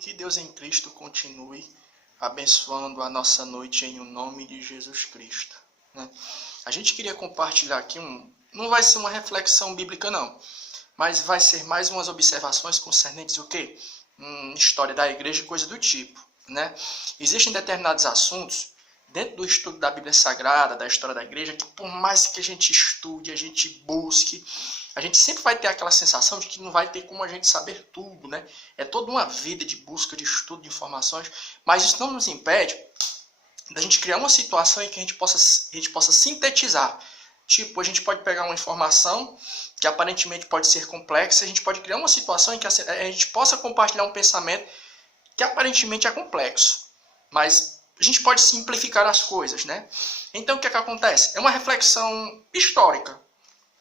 que Deus em Cristo continue abençoando a nossa noite em nome de Jesus Cristo, né? A gente queria compartilhar aqui não vai ser uma reflexão bíblica não, mas vai ser mais umas observações concernentes o quê? História da igreja e coisa do tipo, né? Existem determinados assuntos dentro do estudo da Bíblia Sagrada, da história da igreja, que por mais que a gente estude, a gente busque, a gente sempre vai ter aquela sensação de que não vai ter como a gente saber tudo, né? É toda uma vida de busca, de estudo, de informações, mas isso não nos impede da gente criar uma situação em que a gente possa sintetizar. Tipo, a gente pode pegar uma informação que aparentemente pode ser complexa, a gente pode criar uma situação em que a gente possa compartilhar um pensamento que aparentemente é complexo, mas a gente pode simplificar as coisas, né? Então, o que é que acontece? É uma reflexão histórica,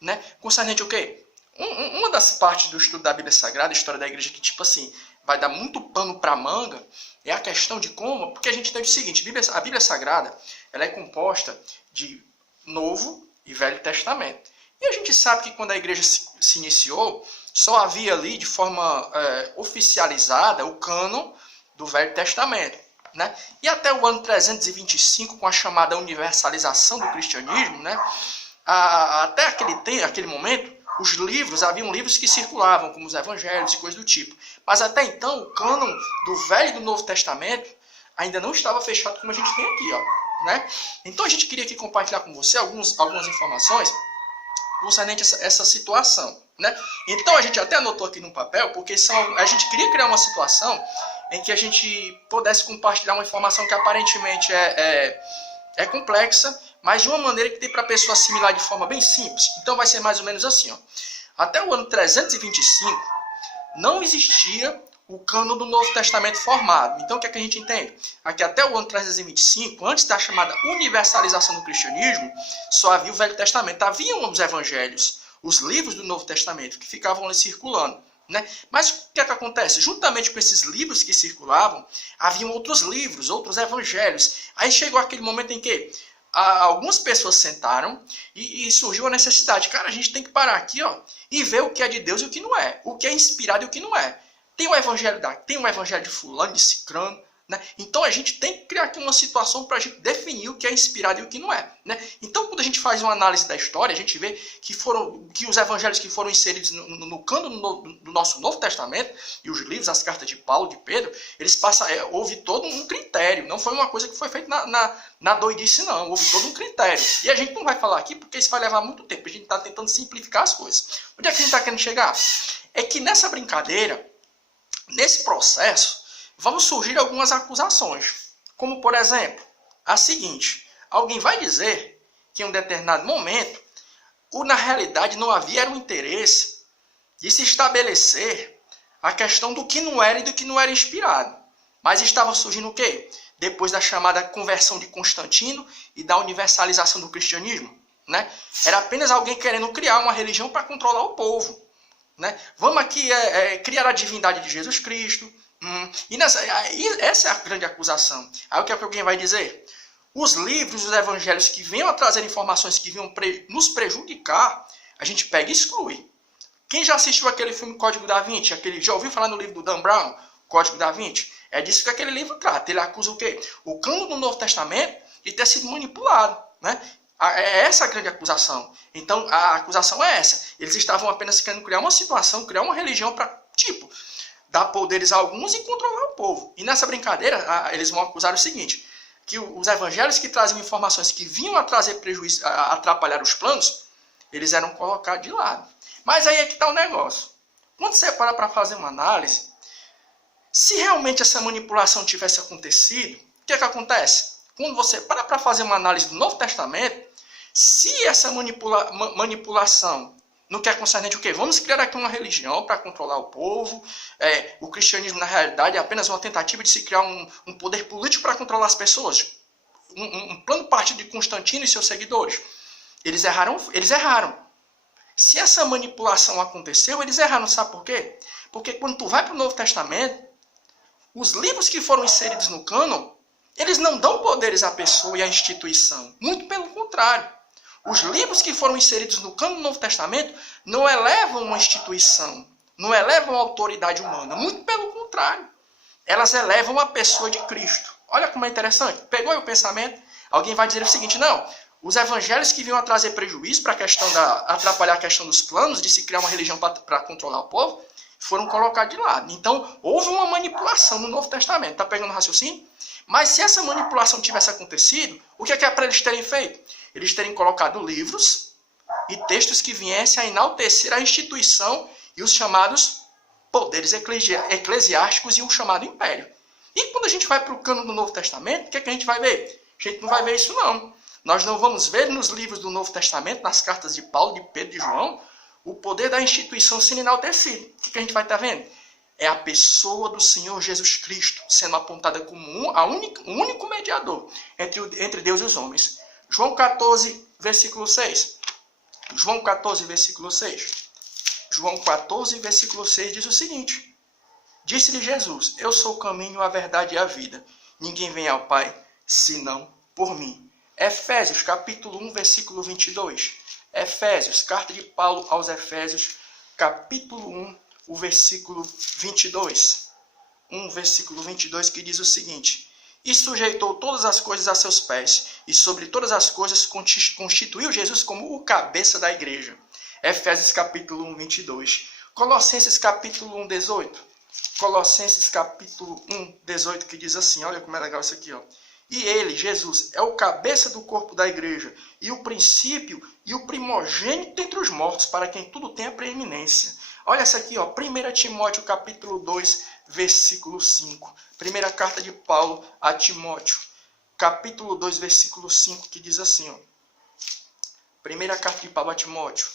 né? Concernente o quê? Uma das partes do estudo da Bíblia Sagrada, a história da igreja, que tipo assim, vai dar muito pano para manga, é a questão de como, porque a gente tem o seguinte, a Bíblia Sagrada, ela é composta de Novo e Velho Testamento. E a gente sabe que quando a igreja se iniciou, só havia ali de forma oficializada o cânon do Velho Testamento, né? E até o ano 325, com a chamada universalização do cristianismo, né? Até aquele momento, haviam livros que circulavam, como os evangelhos e coisas do tipo. Mas até então, o cânon do Velho e do Novo Testamento ainda não estava fechado como a gente tem aqui, ó, né? Então a gente queria aqui compartilhar com você algumas informações concernente essa situação, né? Então a gente até anotou aqui no papel, porque a gente queria criar uma situação em que a gente pudesse compartilhar uma informação que aparentemente é complexa, mas de uma maneira que dê para a pessoa assimilar de forma bem simples. Então vai ser mais ou menos assim, ó. Até o ano 325 não existia o cânon do Novo Testamento formado. Então o que é que a gente entende? Aqui até o ano 325, antes da chamada universalização do cristianismo, só havia o Velho Testamento. Haviam os evangelhos, os livros do Novo Testamento, que ficavam ali circulando, né? Mas o que é que acontece? Juntamente com esses livros que circulavam, haviam outros livros, outros evangelhos. Aí chegou aquele momento em que algumas pessoas sentaram e surgiu a necessidade. Cara, a gente tem que parar aqui, ó, e ver o que é de Deus e o que não é. O que é inspirado e o que não é. Tem um evangelho de fulano, de cicrano, né? Então a gente tem que criar aqui uma situação para a gente definir o que é inspirado e o que não é, né? Então quando a gente faz uma análise da história, a gente vê que os evangelhos que foram inseridos no cânon do nosso Novo Testamento, e os livros, as cartas de Paulo, de Pedro, eles houve todo um critério, não foi uma coisa que foi feita na doidice não, houve todo um critério. E a gente não vai falar aqui porque isso vai levar muito tempo, a gente está tentando simplificar as coisas. Onde é que a gente está querendo chegar? É que nessa brincadeira, nesse processo, vão surgir algumas acusações. Como, por exemplo, a seguinte: alguém vai dizer que em um determinado momento, na realidade não havia o interesse de se estabelecer a questão do que não era e do que não era inspirado. Mas estava surgindo o quê? Depois da chamada conversão de Constantino e da universalização do cristianismo, né? Era apenas alguém querendo criar uma religião para controlar o povo, né? Vamos aqui criar a divindade de Jesus Cristo. Essa é a grande acusação. Aí o que é que alguém vai dizer? Os livros, os evangelhos que venham a trazer informações que venham nos prejudicar, a gente pega e exclui. Quem já assistiu aquele filme Código da Vinci? Já ouviu falar no livro do Dan Brown, Código da Vinci? É disso que aquele livro trata. Ele acusa o quê? O cânon do Novo Testamento de ter sido manipulado, né? É essa a grande acusação. Então, a acusação é essa. Eles estavam apenas querendo criar uma situação, criar uma religião para, dar poderes a alguns e controlar o povo. E nessa brincadeira, eles vão acusar o seguinte: que os evangelhos que traziam informações que vinham a trazer prejuízo, a atrapalhar os planos, eles eram colocados de lado. Mas aí é que está o negócio. Quando você para fazer uma análise, se realmente essa manipulação tivesse acontecido, o que é que acontece? Quando você para fazer uma análise do Novo Testamento, se essa manipulação no que é concernente o quê? Vamos criar aqui uma religião para controlar o povo. O cristianismo, na realidade, é apenas uma tentativa de se criar um poder político para controlar as pessoas. Um plano partido de Constantino e seus seguidores. Eles erraram. Se essa manipulação aconteceu, eles erraram. Sabe por quê? Porque quando tu vai para o Novo Testamento, os livros que foram inseridos no cânon, eles não dão poderes à pessoa e à instituição. Muito pelo contrário. Os livros que foram inseridos no cânon do Novo Testamento não elevam uma instituição, não elevam a autoridade humana. Muito pelo contrário. elas elevam a pessoa de Cristo. Olha como é interessante. Pegou aí o pensamento? Alguém vai dizer o seguinte, não, os evangelhos que vinham a trazer prejuízo para a questão atrapalhar a questão dos planos de se criar uma religião para controlar o povo, foram colocados de lado. Então, houve uma manipulação no Novo Testamento. Está pegando o raciocínio? Mas se essa manipulação tivesse acontecido, o que é para eles terem feito? Eles terem colocado livros e textos que viessem a enaltecer a instituição e os chamados poderes eclesiásticos e o chamado império. E quando a gente vai para o cano do Novo Testamento, o que a gente vai ver? A gente não vai ver isso não. Nós não vamos ver nos livros do Novo Testamento, nas cartas de Paulo, de Pedro e de João, o poder da instituição sendo enaltecido. O que a gente vai estar vendo? É a pessoa do Senhor Jesus Cristo sendo apontada como o único mediador entre Deus e os homens. João 14, versículo 6. João 14, versículo 6. João 14, versículo 6 diz o seguinte. Disse-lhe Jesus, eu sou o caminho, a verdade e a vida. Ninguém vem ao Pai, senão por mim. Efésios, capítulo 1, versículo 22. Efésios, carta de Paulo aos Efésios, capítulo 1, o versículo 22. 1, versículo 22, que diz o seguinte. E sujeitou todas as coisas a seus pés, e sobre todas as coisas constituiu Jesus como o cabeça da igreja. Efésios, capítulo 1, 22. Colossenses, capítulo 1, 18. Colossenses, capítulo 1, 18, que diz assim, olha como é legal isso aqui, ó. E ele, Jesus, é o cabeça do corpo da igreja, e o princípio e o primogênito entre os mortos, para quem tudo tem a preeminência. Olha essa aqui, ó, 1 Timóteo, capítulo 2, versículo 5. Primeira carta de Paulo a Timóteo, capítulo 2, versículo 5, que diz assim, ó. Primeira carta de Paulo a Timóteo,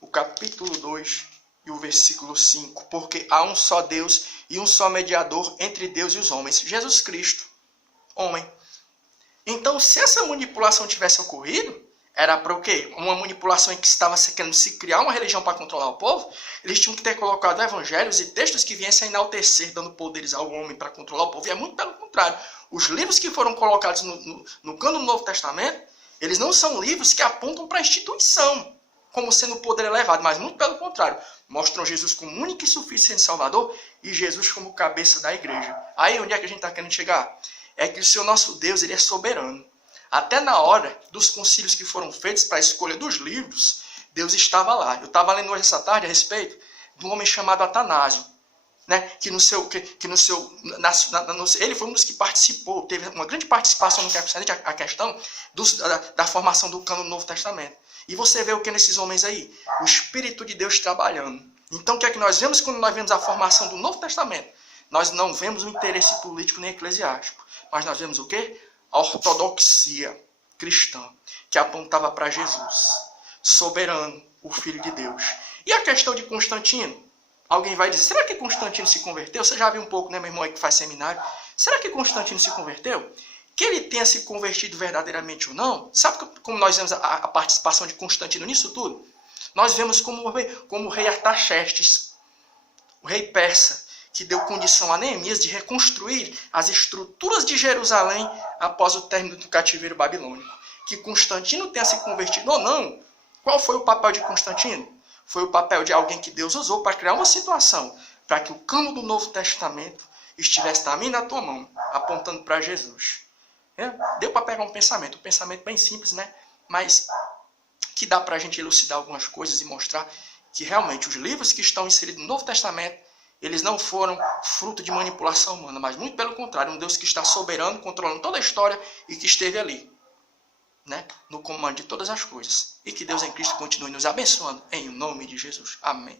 o capítulo 2 e o versículo 5. Porque há um só Deus e um só mediador entre Deus e os homens, Jesus Cristo, homem. Então, se essa manipulação tivesse ocorrido, era para o quê? Uma manipulação em que estava querendo se criar uma religião para controlar o povo. Eles tinham que ter colocado evangelhos e textos que viessem a enaltecer, dando poderes ao homem para controlar o povo. E é muito pelo contrário. Os livros que foram colocados no cano do Novo Testamento, eles não são livros que apontam para a instituição, como sendo o poder elevado, mas muito pelo contrário. Mostram Jesus como único e suficiente Salvador e Jesus como cabeça da igreja. Aí onde é que a gente está querendo chegar? É que o Senhor nosso Deus, ele é soberano. Até na hora dos concílios que foram feitos para a escolha dos livros, Deus estava lá. Eu estava lendo hoje essa tarde a respeito de um homem chamado Atanásio, né? Ele foi um dos que participou, teve uma grande participação no que é a questão da formação do cano do Novo Testamento. E você vê o que nesses homens aí? O Espírito de Deus trabalhando. Então o que é que nós vemos quando nós vemos a formação do Novo Testamento? Nós não vemos o interesse político nem eclesiástico. Mas nós vemos o quê? A ortodoxia cristã, que apontava para Jesus, soberano, o Filho de Deus. E a questão de Constantino? Alguém vai dizer, será que Constantino se converteu? Você já viu um pouco, né, meu irmão, aí que faz seminário? Será que Constantino se converteu? Que ele tenha se convertido verdadeiramente ou não? Sabe como nós vemos a participação de Constantino nisso tudo? Nós vemos como o rei Artaxerxes, o rei persa, que deu condição a Neemias de reconstruir as estruturas de Jerusalém após o término do cativeiro babilônico. Que Constantino tenha se convertido ou não, qual foi o papel de Constantino? Foi o papel de alguém que Deus usou para criar uma situação para que o cano do Novo Testamento estivesse na minha e na tua mão, apontando para Jesus. Deu para pegar um pensamento bem simples, né? Mas que dá para a gente elucidar algumas coisas e mostrar que realmente os livros que estão inseridos no Novo Testamento, eles não foram fruto de manipulação humana, mas muito pelo contrário, um Deus que está soberano, controlando toda a história e que esteve ali, né, no comando de todas as coisas. E que Deus em Cristo continue nos abençoando, em nome de Jesus. Amém.